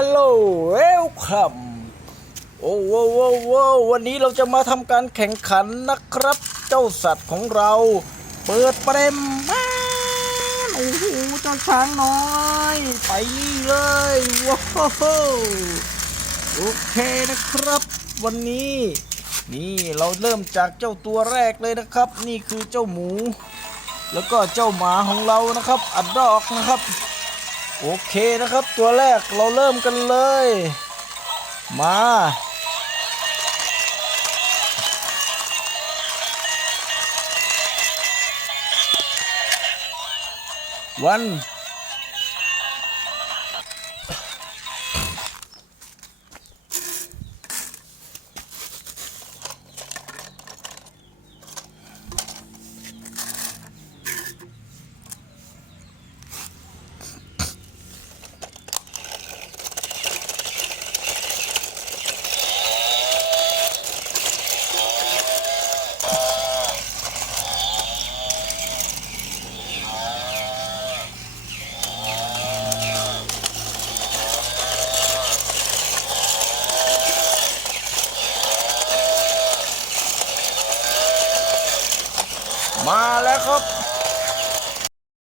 ฮัลโหลเวลคัมโอ้โว้โว้โว้วันนี้เราจะมาทำการแข่งขันนะครับ เจ้าสัตว์ของเรา เปิดเปรมบ้านโอ้โหเจ้าช้างน้อย ไปเลยว้าวโอเคนะครับ วันนี้ นี่เราเริ่มจากเจ้าตัวแรกเลยนะครับ นี่คือเจ้าหมู แล้วก็เจ้าหมาของเรานะครับ อัดดอกนะครับ โอเคนะครับ ตัวแรกเราเริ่มกันเลย มา วัน มาแล้วครับ